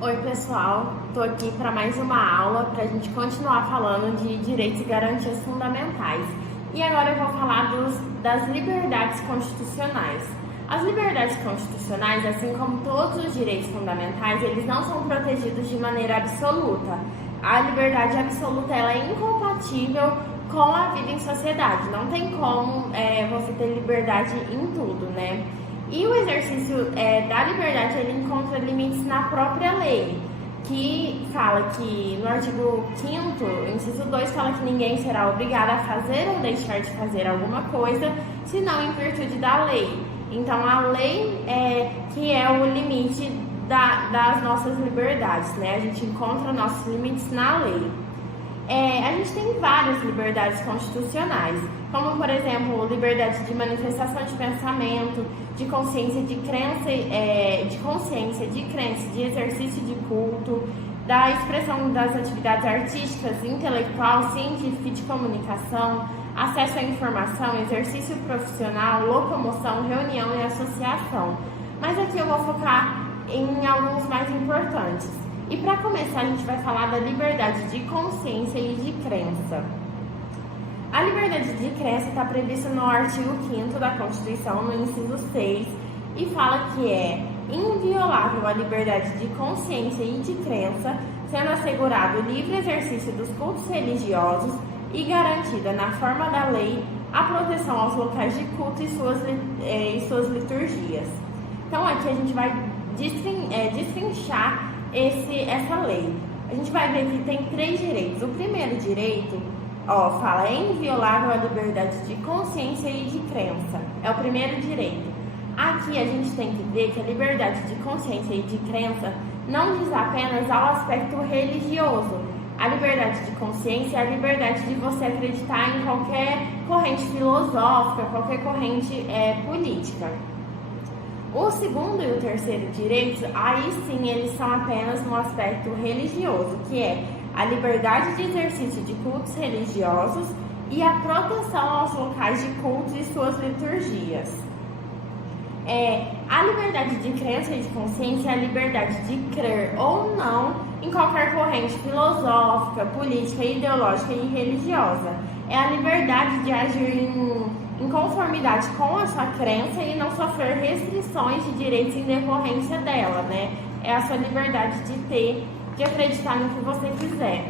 Oi pessoal, estou aqui para mais uma aula para a gente continuar falando de direitos e garantias fundamentais. E agora eu vou falar das liberdades constitucionais. As liberdades constitucionais, assim como todos os direitos fundamentais, eles não são protegidos de maneira absoluta. A liberdade absoluta ela é incompatível com a vida em sociedade. Não tem como você ter liberdade em tudo, né? E o exercício da liberdade, ele encontra limites na própria lei, que fala que no artigo 5º, inciso 2, fala que ninguém será obrigado a fazer ou deixar de fazer alguma coisa, senão em virtude da lei. Então, a lei que é o limite das nossas liberdades, né? A gente encontra nossos limites na lei. A gente tem várias liberdades constitucionais, como, por exemplo, liberdade de manifestação de pensamento, de consciência de crença, de exercício de culto, da expressão das atividades artísticas, intelectual, científica e de comunicação, acesso à informação, exercício profissional, locomoção, reunião e associação. Mas aqui eu vou focar em alguns mais importantes. E para começar, a gente vai falar da liberdade de consciência e de crença. A liberdade de crença está prevista no artigo 5º da Constituição, no inciso 6, e fala que é inviolável a liberdade de consciência e de crença, sendo assegurado o livre exercício dos cultos religiosos e garantida, na forma da lei, a proteção aos locais de culto e suas liturgias. Então, aqui a gente vai destrinchar essa lei. A gente vai ver que tem 3 direitos. O primeiro direito, fala inviolável a liberdade de consciência e de crença. É o primeiro direito. Aqui a gente tem que ver que a liberdade de consciência e de crença não diz apenas ao aspecto religioso. A liberdade de consciência é a liberdade de você acreditar em qualquer corrente filosófica, qualquer corrente política. O segundo e o terceiro direitos, aí sim, eles são apenas no aspecto religioso, que é a liberdade de exercício de cultos religiosos e a proteção aos locais de cultos e suas liturgias. A liberdade de crença e de consciência é a liberdade de crer ou não em qualquer corrente filosófica, política, ideológica e religiosa. É a liberdade de agir em conformidade com a sua crença e não sofrer restrições de direitos em decorrência dela, né? É a sua liberdade de acreditar no que você quiser.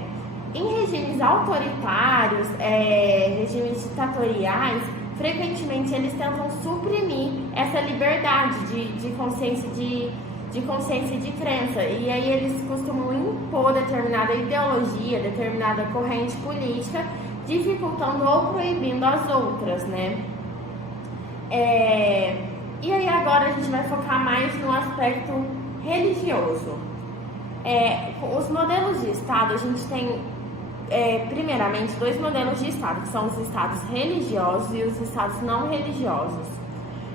Em regimes autoritários, regimes ditatoriais, frequentemente eles tentam suprimir essa liberdade de consciência e de crença. E aí eles costumam impor determinada ideologia, determinada corrente política, dificultando ou proibindo as outras, né? E aí agora a gente vai focar mais no aspecto religioso. Os modelos de Estado, a gente tem primeiramente 2 modelos de Estado, que são os Estados religiosos e os Estados não religiosos.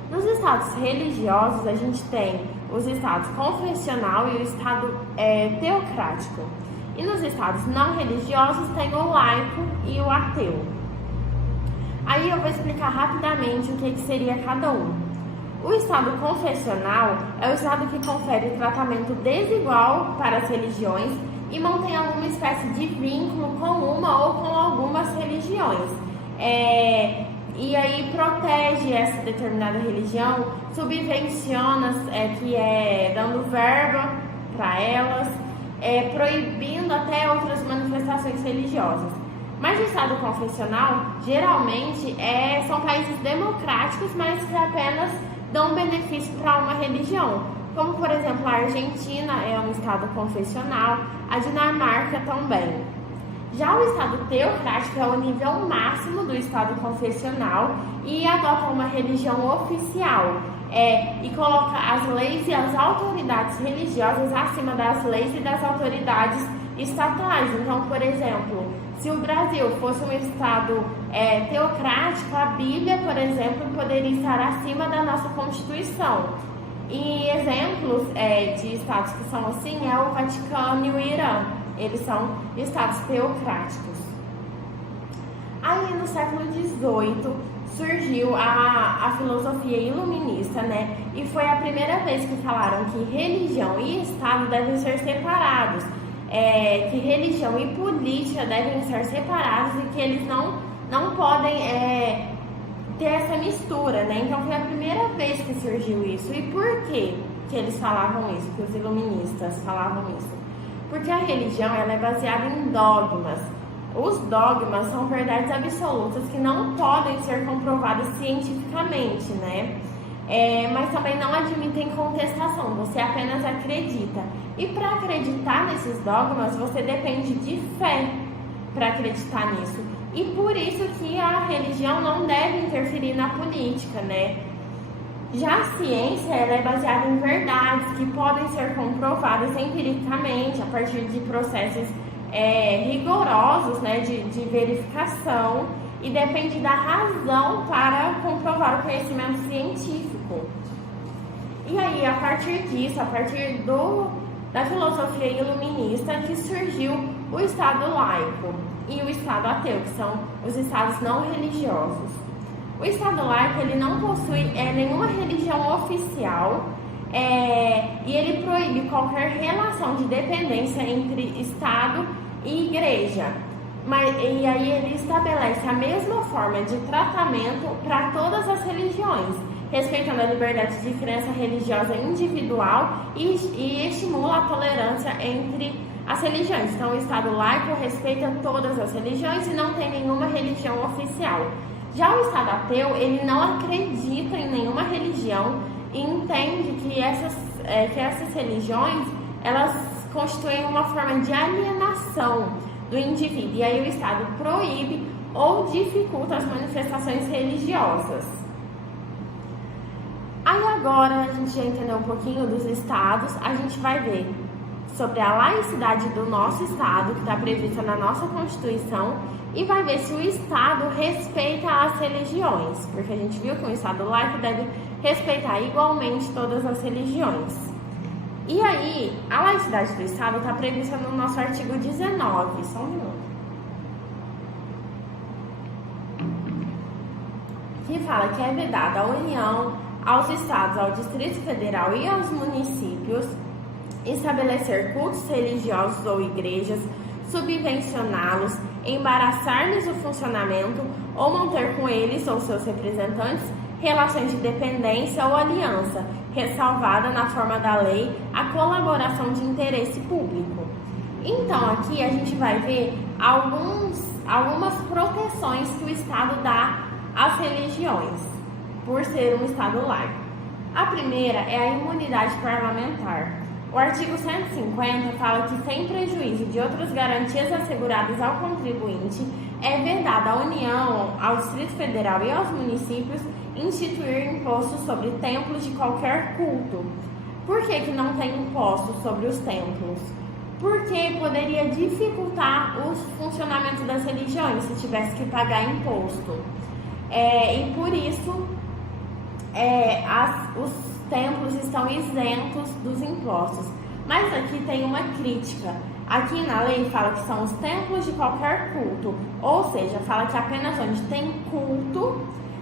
Nos Estados religiosos, a gente tem os Estados confessional e o Estado teocrático. E nos estados não religiosos tem o laico e o ateu. Aí eu vou explicar rapidamente o que seria cada um. O estado confessional é o estado que confere tratamento desigual para as religiões e mantém alguma espécie de vínculo com uma ou com algumas religiões. E aí protege essa determinada religião, subvenciona, dando verba para elas, proibindo até outras manifestações religiosas. Mas o Estado confessional, geralmente, são países democráticos, mas que apenas dão benefício para uma religião. Como, por exemplo, a Argentina é um Estado confessional, a Dinamarca também. Já o Estado teocrático é o nível máximo do Estado confessional e adota uma religião oficial. E coloca as leis e as autoridades religiosas acima das leis e das autoridades estatais. Então, por exemplo, se o Brasil fosse um estado teocrático, a Bíblia, por exemplo, poderia estar acima da nossa Constituição. E exemplos de estados que são assim é o Vaticano e o Irã. Eles são estados teocráticos. Aí no século XVIII surgiu a filosofia iluminista, né? E foi a primeira vez que falaram que religião e Estado devem ser separados, que religião e política devem ser separados e que eles não podem ter essa mistura, né? Então foi a primeira vez que surgiu isso. E por que eles falavam isso, que os iluministas falavam isso? Porque a religião ela é baseada em dogmas. Os dogmas são verdades absolutas que não podem ser comprovadas cientificamente, né? Mas também não admitem contestação, você apenas acredita. E para acreditar nesses dogmas, você depende de fé para acreditar nisso. E por isso que a religião não deve interferir na política, né? Já a ciência ela é baseada em verdades que podem ser comprovadas empiricamente a partir de processos rigorosos, né, de verificação, e depende da razão para comprovar o conhecimento científico. E aí, a partir disso, a partir da filosofia iluminista, que surgiu o Estado laico e o Estado ateu, que são os estados não religiosos. O Estado laico ele não possui nenhuma religião oficial e ele proíbe qualquer relação de dependência entre Estado e Igreja. E aí ele estabelece a mesma forma de tratamento para todas as religiões, respeitando a liberdade de crença religiosa individual e estimula a tolerância entre as religiões. Então o Estado laico respeita todas as religiões e não tem nenhuma religião oficial. Já o Estado ateu, ele não acredita em nenhuma religião e entende que essas religiões, elas constituem uma forma de alienação do indivíduo. E aí o Estado proíbe ou dificulta as manifestações religiosas. Aí agora a gente já entendeu um pouquinho dos estados, a gente vai ver sobre a laicidade do nosso Estado, que está prevista na nossa Constituição, e vai ver se o Estado respeita as religiões, porque a gente viu que um Estado laico deve respeitar igualmente todas as religiões. E aí, a laicidade do Estado está prevista no nosso artigo 19, só um minuto, que fala que é vedada à União, aos Estados, ao Distrito Federal e aos municípios estabelecer cultos religiosos ou igrejas, subvencioná-los, embaraçar-lhes o funcionamento ou manter com eles ou seus representantes relações de dependência ou aliança, ressalvada na forma da lei a colaboração de interesse público. Então aqui a gente vai ver algumas proteções que o Estado dá às religiões, por ser um Estado laico. A primeira é a imunidade parlamentar. O artigo 150 fala que, sem prejuízo de outras garantias asseguradas ao contribuinte, é vedada à União, ao Distrito Federal e aos municípios instituir impostos sobre templos de qualquer culto. Por que não tem impostos sobre os templos? Porque poderia dificultar o funcionamento das religiões se tivesse que pagar imposto. E por isso os templos estão isentos dos impostos. Mas aqui tem uma crítica. Aqui na lei fala que são os templos de qualquer culto, ou seja, fala que apenas onde tem culto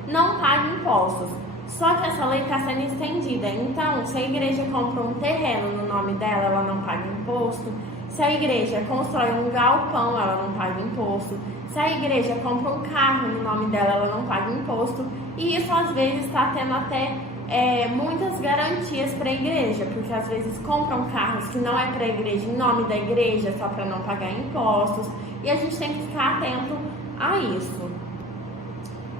não paga impostos. Só que essa lei está sendo estendida. Então, se a igreja compra um terreno no nome dela, ela não paga imposto. Se a igreja constrói um galpão, ela não paga imposto. Se a igreja compra um carro no nome dela, ela não paga imposto. E isso às vezes está tendo até muitas garantias para a igreja, porque às vezes compram carros que não é para a igreja, em nome da igreja, só para não pagar impostos. E a gente tem que ficar atento a isso.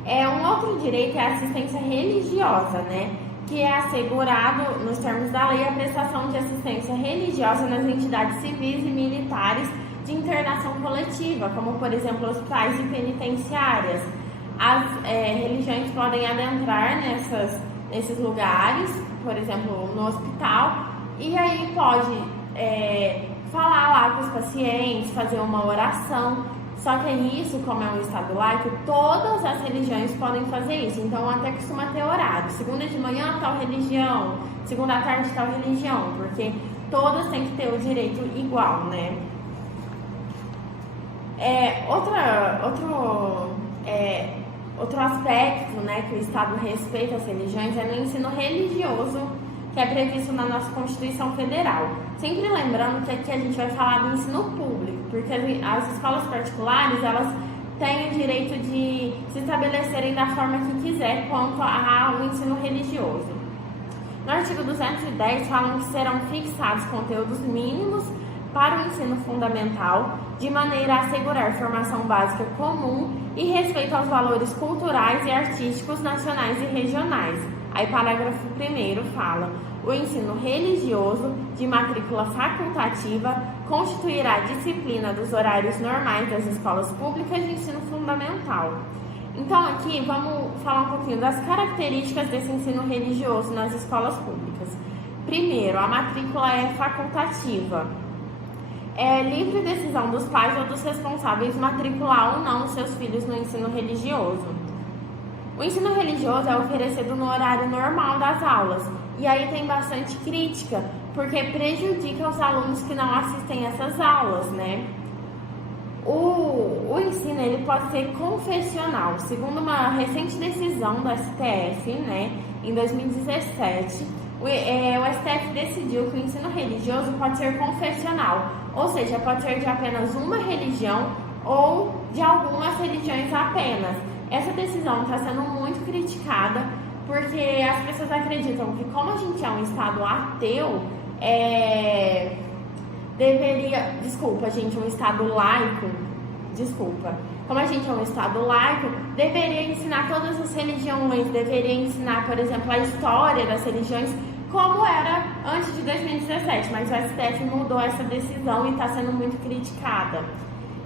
Um outro direito é a assistência religiosa, né? Que é assegurado, nos termos da lei, a prestação de assistência religiosa nas entidades civis e militares de internação coletiva, como, por exemplo, hospitais e penitenciárias. As religiões podem adentrar nesses lugares, por exemplo, no hospital, e aí pode falar lá com os pacientes, fazer uma oração. Só que isso, como é um Estado laico, todas as religiões podem fazer isso. Então, até costuma ter horário. Segunda de manhã, tal religião. Segunda à tarde, tal religião. Porque todas têm que ter o direito igual, né? outro aspecto, né, que o Estado respeita as religiões é no ensino religioso, que é previsto na nossa Constituição Federal. Sempre lembrando que aqui a gente vai falar do ensino público, porque as escolas particulares, elas têm o direito de se estabelecerem da forma que quiser quanto ao ensino religioso. No artigo 210 falam que serão fixados conteúdos mínimos para o ensino fundamental, de maneira a assegurar formação básica comum e respeito aos valores culturais e artísticos nacionais e regionais. Aí, parágrafo 1º fala: o ensino religioso de matrícula facultativa constituirá a disciplina dos horários normais das escolas públicas de ensino fundamental. Então, aqui vamos falar um pouquinho das características desse ensino religioso nas escolas públicas. Primeiro, a matrícula é facultativa. É livre decisão dos pais ou dos responsáveis matricular ou não seus filhos no ensino religioso. O ensino religioso é oferecido no horário normal das aulas, e aí tem bastante crítica, porque prejudica os alunos que não assistem essas aulas, né? O ensino ele pode ser confessional. Segundo uma recente decisão do STF, né, em 2017, o STF decidiu que o ensino religioso pode ser confessional, ou seja, pode ser de apenas uma religião ou de algumas religiões apenas. Essa decisão está sendo muito criticada porque as pessoas acreditam que, como a gente é um estado ateu, um estado laico, como a gente é um estado laico, deveria ensinar todas as religiões, deveria ensinar, por exemplo, a história das religiões, como era antes de 2017, mas o STF mudou essa decisão e está sendo muito criticada.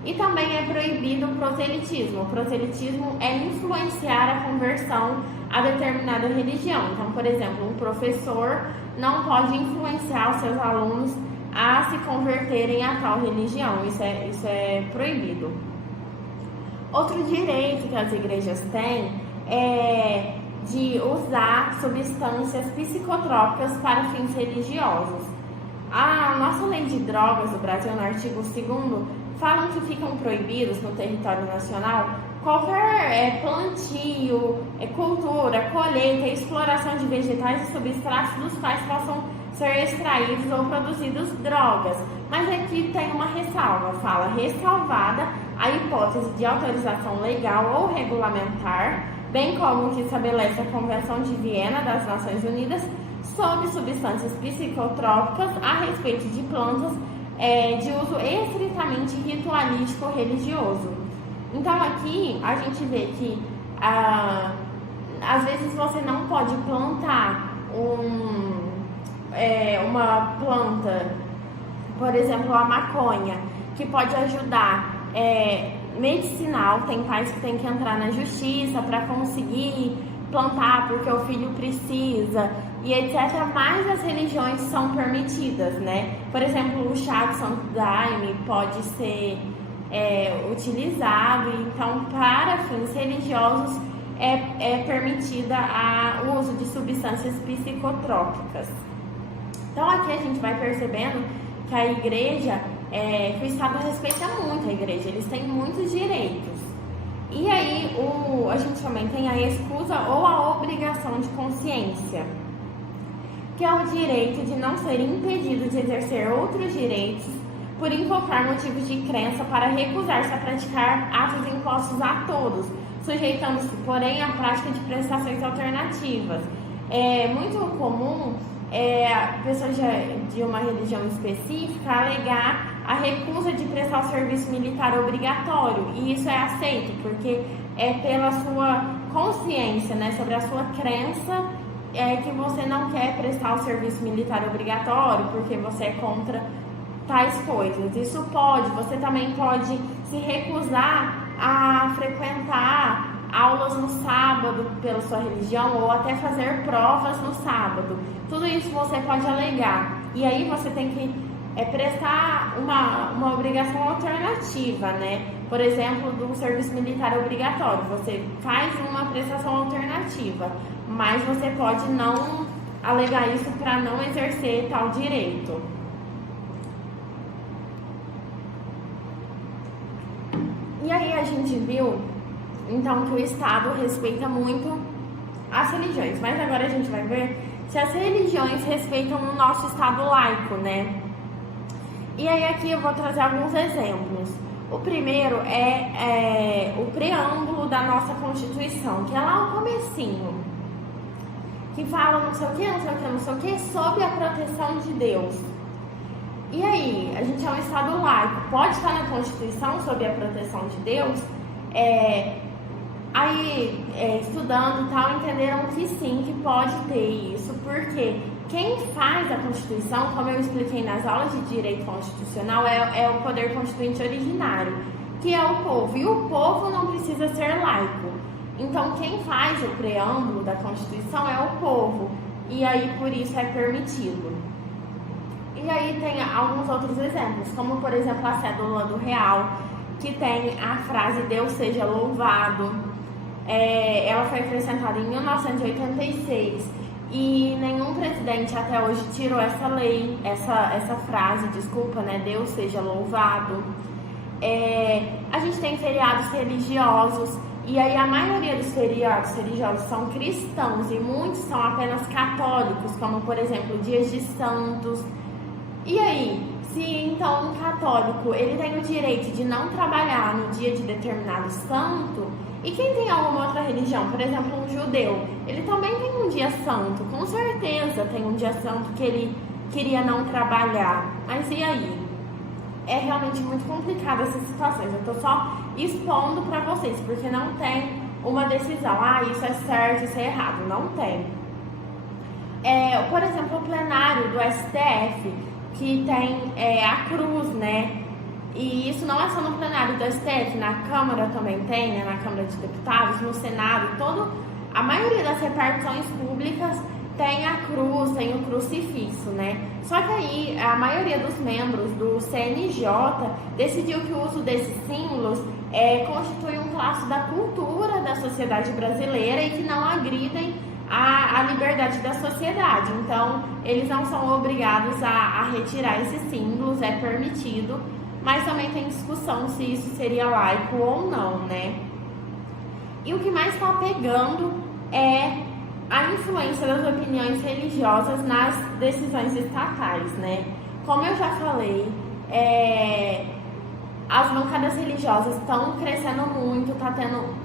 E também é proibido o proselitismo. O proselitismo é influenciar a conversão a determinada religião. Então, por exemplo, um professor não pode influenciar os seus alunos a se converterem a tal religião. Isso é proibido. Outro direito que as igrejas têm é de usar substâncias psicotrópicas para fins religiosos. A nossa lei de drogas do Brasil, no artigo 2º, falam que ficam proibidos no território nacional qualquer plantio, cultura, colheita e exploração de vegetais e substratos dos quais possam ser extraídos ou produzidos drogas. Mas aqui tem uma ressalva, fala ressalvada a hipótese de autorização legal ou regulamentar, bem como que estabelece a Convenção de Viena das Nações Unidas sobre substâncias psicotrópicas a respeito de plantas de uso estritamente ritualístico religioso. Então aqui a gente vê que às vezes você não pode plantar uma planta, por exemplo, a maconha, que pode ajudar medicinal. Tem pais que têm que entrar na justiça para conseguir plantar porque o filho precisa e etc, mas as religiões são permitidas, né? Por exemplo, o chá de Santo Daime pode ser utilizado, então para fins religiosos é permitida o uso de substâncias psicotrópicas. Então aqui a gente vai percebendo que a igreja, que o Estado respeita muito a igreja, eles têm muitos direitos. E aí a gente também tem a escusa ou a obrigação de consciência, que é o direito de não ser impedido de exercer outros direitos por invocar motivos de crença para recusar-se a praticar atos impostos a todos, sujeitando-se, porém, à prática de prestações alternativas. É muito comum pessoas de uma religião específica alegar a recusa de prestar o serviço militar obrigatório, e isso é aceito porque é pela sua consciência, né, sobre a sua crença, que você não quer prestar o serviço militar obrigatório porque você é contra tais coisas. Isso você também pode se recusar a frequentar aulas no sábado pela sua religião ou até fazer provas no sábado. Tudo isso você pode alegar. E aí você tem que prestar uma obrigação alternativa, né? Por exemplo, do serviço militar obrigatório. Você faz uma prestação alternativa, mas você pode não alegar isso para não exercer tal direito. E aí a gente viu Então, que o Estado respeita muito as religiões. Mas agora a gente vai ver se as religiões respeitam o nosso Estado laico, né? E aí aqui eu vou trazer alguns exemplos. O primeiro é o preâmbulo da nossa Constituição, que é lá o comecinho, que fala não sei o que, não sei o que, não sei o que, sob a proteção de Deus. E aí, a gente é um Estado laico, pode estar na Constituição sob a proteção de Deus? Estudando e tal, entenderam que sim, que pode ter isso, porque quem faz a Constituição, como eu expliquei nas aulas de Direito Constitucional, é o poder constituinte originário, que é o povo, e o povo não precisa ser laico. Então, quem faz o preâmbulo da Constituição é o povo, e aí por isso é permitido. E aí tem alguns outros exemplos, como por exemplo a cédula do real, que tem a frase Deus seja louvado. Ela foi acrescentada em 1986 e nenhum presidente até hoje tirou essa lei, essa frase, desculpa, né? Deus seja louvado. A gente tem feriados religiosos, e aí a maioria dos feriados religiosos são cristãos e muitos são apenas católicos, como por exemplo dias de santos. E aí, se então um católico ele tem o direito de não trabalhar no dia de determinado santo, e quem tem alguma outra religião, por exemplo um judeu, ele também tem um dia santo, com certeza tem um dia santo que ele queria não trabalhar. Mas e aí? É realmente muito complicado essas situações. Eu tô só expondo para vocês, porque não tem uma decisão, isso é certo, isso é errado, não tem. Por exemplo, o plenário do STF, que tem a cruz, né? E isso não é só no plenário do STF, na Câmara também tem, né? Na Câmara de Deputados, no Senado, a maioria das repartições públicas tem a cruz, tem o crucifixo, né? Só que aí a maioria dos membros do CNJ decidiu que o uso desses símbolos constitui um traço da cultura da sociedade brasileira e que não agridem a liberdade da sociedade. Então, eles não são obrigados a retirar esses símbolos, é permitido, mas também tem discussão se isso seria laico ou não, né? E o que mais está pegando é a influência das opiniões religiosas nas decisões estatais, né? Como eu já falei, as bancadas religiosas estão crescendo muito, está tendo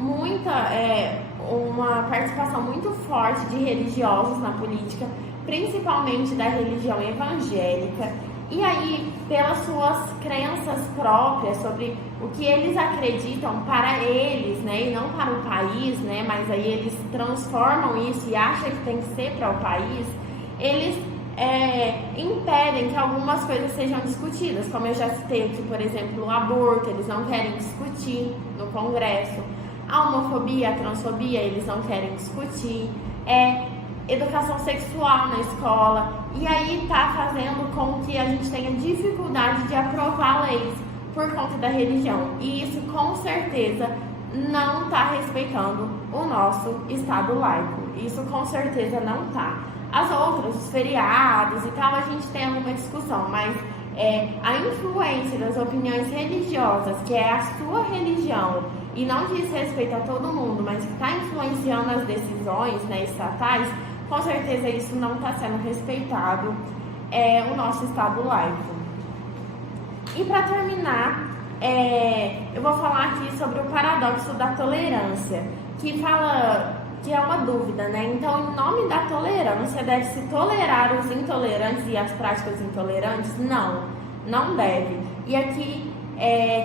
uma participação muito forte de religiosos na política, principalmente da religião evangélica. E aí, pelas suas crenças próprias sobre o que eles acreditam para eles, né, e não para o país, né, mas aí eles transformam isso e acham que tem que ser para o país, eles impedem que algumas coisas sejam discutidas, como eu já citei aqui, por exemplo, o aborto, eles não querem discutir no Congresso, a homofobia, a transfobia, eles não querem discutir, educação sexual na escola, e aí está fazendo com que a gente tenha dificuldade de aprovar leis por conta da religião, e isso com certeza não está respeitando o nosso Estado laico, isso com certeza não está. As outras, os feriados e tal, a gente tem alguma discussão, mas a influência das opiniões religiosas, que é a sua religião, e não diz respeito a todo mundo, mas que está influenciando as decisões, né, estatais, com certeza isso não está sendo respeitado, o nosso Estado laico. E para terminar, eu vou falar aqui sobre o paradoxo da tolerância, que é uma dúvida, né? Então, em nome da tolerância, deve-se tolerar os intolerantes e as práticas intolerantes? Não, não deve. E aqui,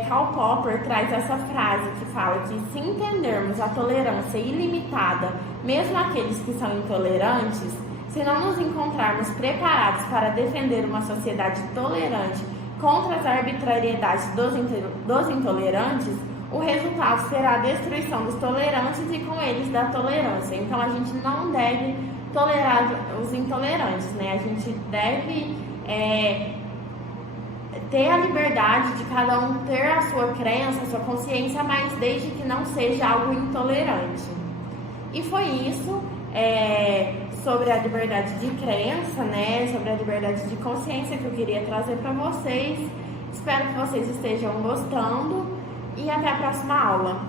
Karl Popper traz essa frase que fala que se entendermos a tolerância ilimitada, mesmo aqueles que são intolerantes, se não nos encontrarmos preparados para defender uma sociedade tolerante contra as arbitrariedades dos intolerantes, o resultado será a destruição dos tolerantes e com eles da tolerância. Então a gente não deve tolerar os intolerantes, né? A gente deve ter a liberdade de cada um ter a sua crença, a sua consciência, mas desde que não seja algo intolerante. E foi isso sobre a liberdade de crença, né? Sobre a liberdade de consciência que eu queria trazer para vocês. Espero que vocês estejam gostando. E até a próxima aula.